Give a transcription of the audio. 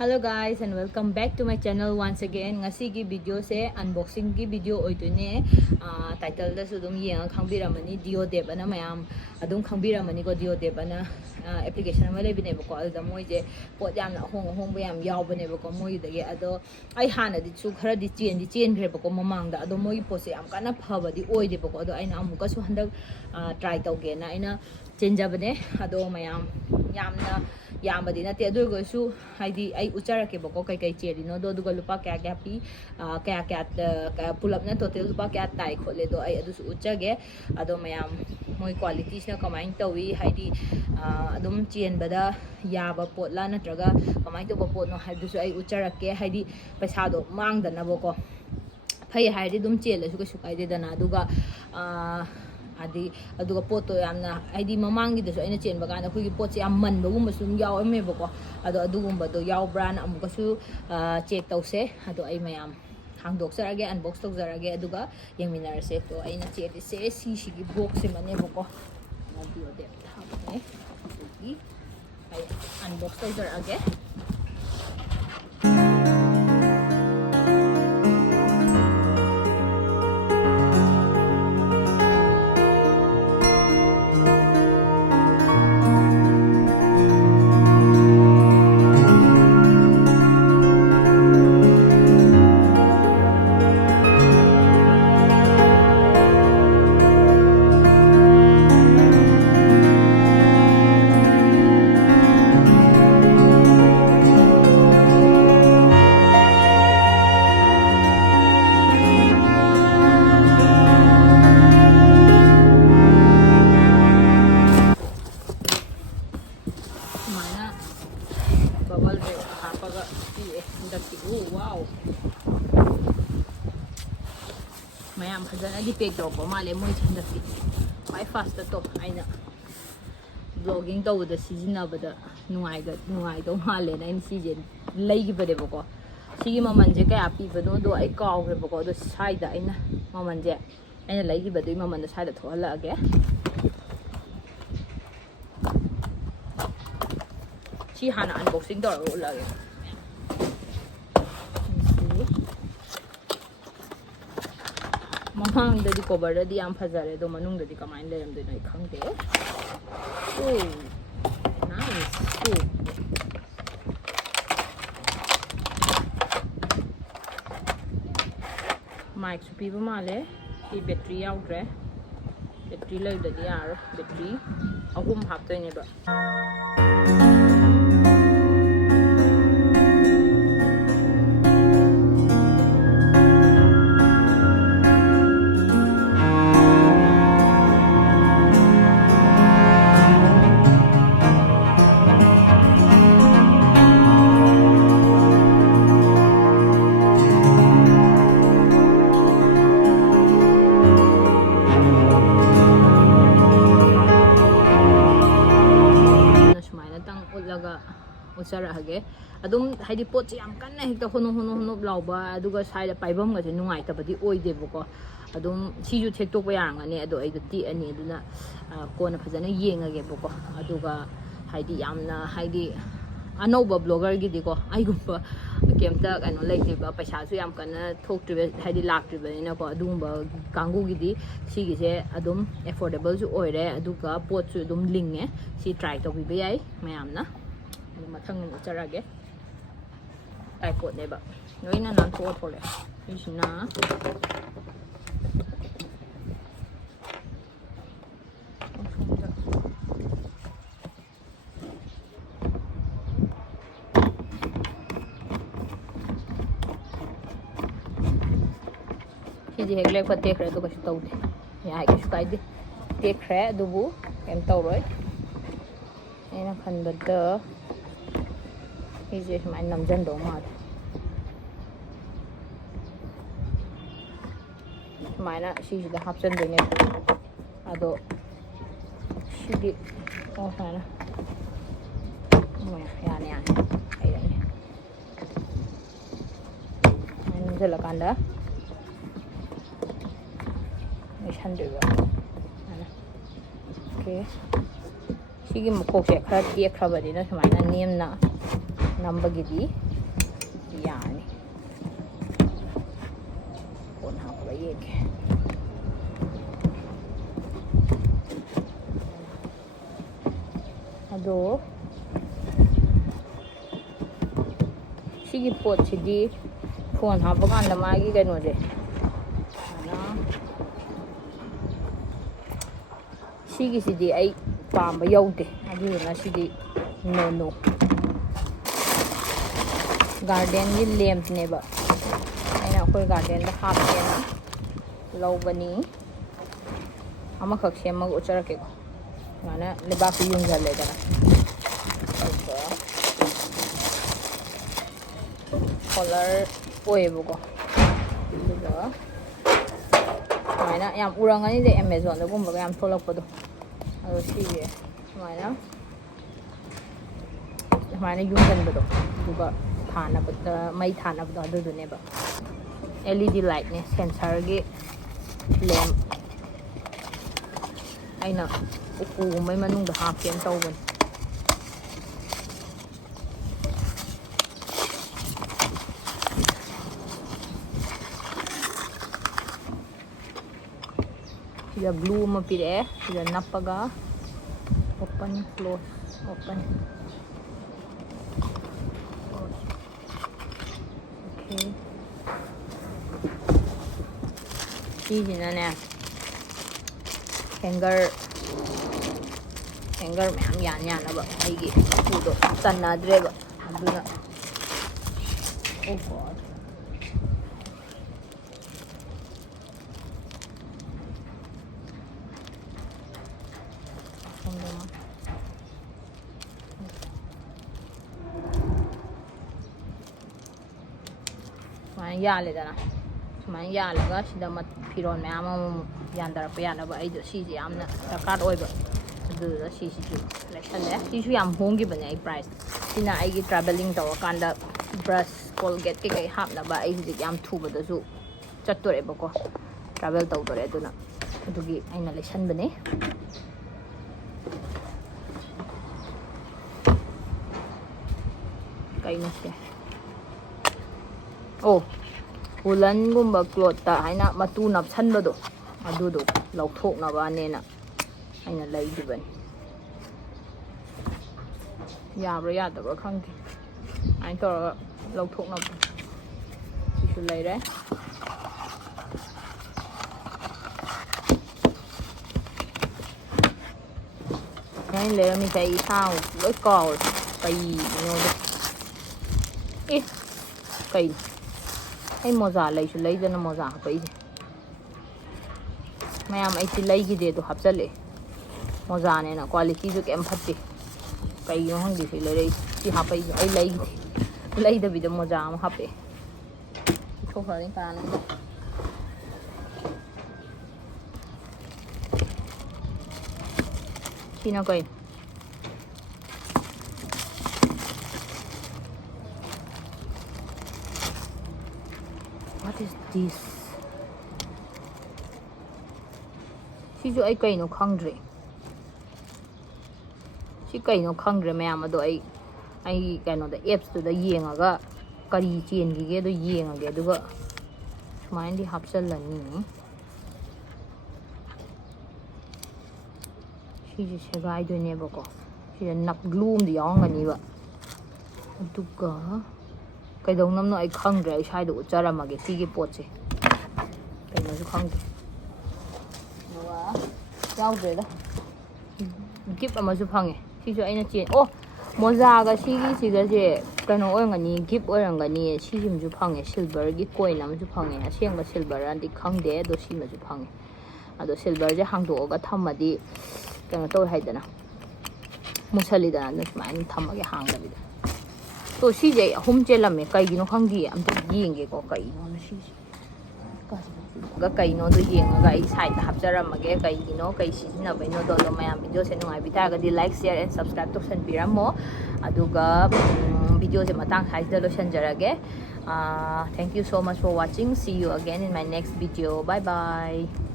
Hello guys and welcome back to my channel once again. Ngasi gi video se unboxing gi video oidune title da su dum yeng khangbiramani DEO DAP ana mayam adum khangbiramani ko DEO DAP ana application ama lebine bako ada moi je pot yam na hong yam yaubane bako moi dage ado ai hana di chu khara di chen gre bako mamang da ado moi pot se am kana phabadi oide bako ado aina amuka su handak try tauge na aina chenjabane ado mayam yamna yamadi na te adu go su haidi ai uchara ke bako kai cheri no do duga lupa kya pi kya pull up na total lupa kya tai khole do ai adu su uchage ado mayam moi qualities na kamain tawi haidi adum chen bada yaba pot la natraga kamain to pot no haidu su ai uchara ke haidi paisa do mang da na bako phai haidi dum chen la su ka su kai de dana duga adi aduga poto yamna aidi mamangi deso aina chen bagana khoi pot se am man bagum sum yaw ame bako ado adugumba do yaw brand amuka su check tause ado ai mayam hangdok sarage unbox tok zarage aduga yengminar se to aina che se si gi box se mane bako DEO DAP thapne gi ai unbox tok zarage wow mayam khazana di pek to male moi chanda ki mai fast to aina vlogging to da season bada nuai do male na in season lei gi bade bako sigi maman je kaya pi bano do ai kaw gre bako do side aina maman je aina lei gi bade maman da side thola age chi hana unboxing do ro la ge mamang da di cover da di am phajare do manung da di kamain le ram de noi khangde oh nice oh mic su pi ba male ki battery out re battery lai da di yar battery ahum hap to ne ba usara hage adum haidi pot yam kanna hekta hono blauba aduga side paibam ga nungai tabadi oide boko adum siju thektok pa yang ane ado ai ti ani aduna kona phajana yengage boko aduga haidi yamna haidi anoba blogger gi diko ai gumba kemta kano leite ba paisa su yam kana thoktribe haidi laktribe ina ko adumba kangu gi di sigi se adum affordable su oire aduga pot su adum linge si try to bi yai mayamna mathang charage ai pot ne ba noina nan thot thole isna ji hegle ko tek re to kashi tau de ya ke skai de tek re dubu em tau roi ena khan da 이제 많이 남잔도 말 많이 시기다 합선 되네 아도 시기 하나 뭐야 야네 아이네 많이 들어간다 산들고 오케이 시기 먹고 제 크라 뒤에 크라버리나 많이 님나 number gidi yani kon happa yeke ado sigi pot sidi phone happa kanda magi kaino je sigi sidi ai pamba yaude aduna sidi no garden gi lamp neba aina koi garden da hapke na lobani ama khak sema uchara ke mana leba ku yung jale da color oebo ko duga mana yam urangani de Amazon da gumba yam tholakpado ado sige mana yung ganbado duga thana bada mai thana bada adu ne ba LED light ne sensor gi lamp aina uku mai manung da hap ken tawban ya glue ma pire ya napaga open close open okay ini na hanger mayam yan na ba aigi pudo tanadre ba aduna oh god ya le dana suman ya laga sida mat piron mayam yandar pa yana ba ai do si ji amna dakar oiba adu si ju selection le si ju yam hongi bane ai price sina ai gi traveling to kanda brush colgate ke kai hap na ba ai ji yam thu ba da su chattore ba ko travel to dore aduna adugi aina lesson bane kai na se oh woolen gumba cloth ta haina matu nap chanbado adudo lauthok na ba ne na aina lai diban yabra yadabra khangti ain to lauthok na isu lai re ain le mi tai sao loi ko kai no de kai ai moza lai su lai dana moza pai mayam ai ti lai gi de do hapchale moza ne na quality ju kem phatte kai yo hang di se lai ti hapai ai lai da bi da moza am hape so fa ni ka na Sino kai what is this si jo ai kai no khangre si kai no khangre mayam ado ai kai no da apps to da yengaga kari chen gi ge do yengage aduga sumain di hapsalani si je segai do ne bako si nak gloom di yangani ba aduga kai dong nam no ai khangre ai sai do chara mage si gi pot se kai no su khangre wa yaw de da gift ama su phange si jo aina chen oh moza ga si ga je kano oingani gift oirangani si jim ju phange silver gi coin am ju phange aseng ga silver andi khangde do si ma ju phange ado silver je hangdo ga thamadi kano to haidana musali da na smain thamage hangda bi to si je hum chelame kai gi no khangdi am to yenge ko kai no si ga kai no do yenga ga I side ta hapjaramage kai gi no kai si na bai no do mayam video se nungai bita ga di like share and subscribe to san piramo aduga video se matang size da lo sanjarage thank you so much for watching see you again in my next video bye bye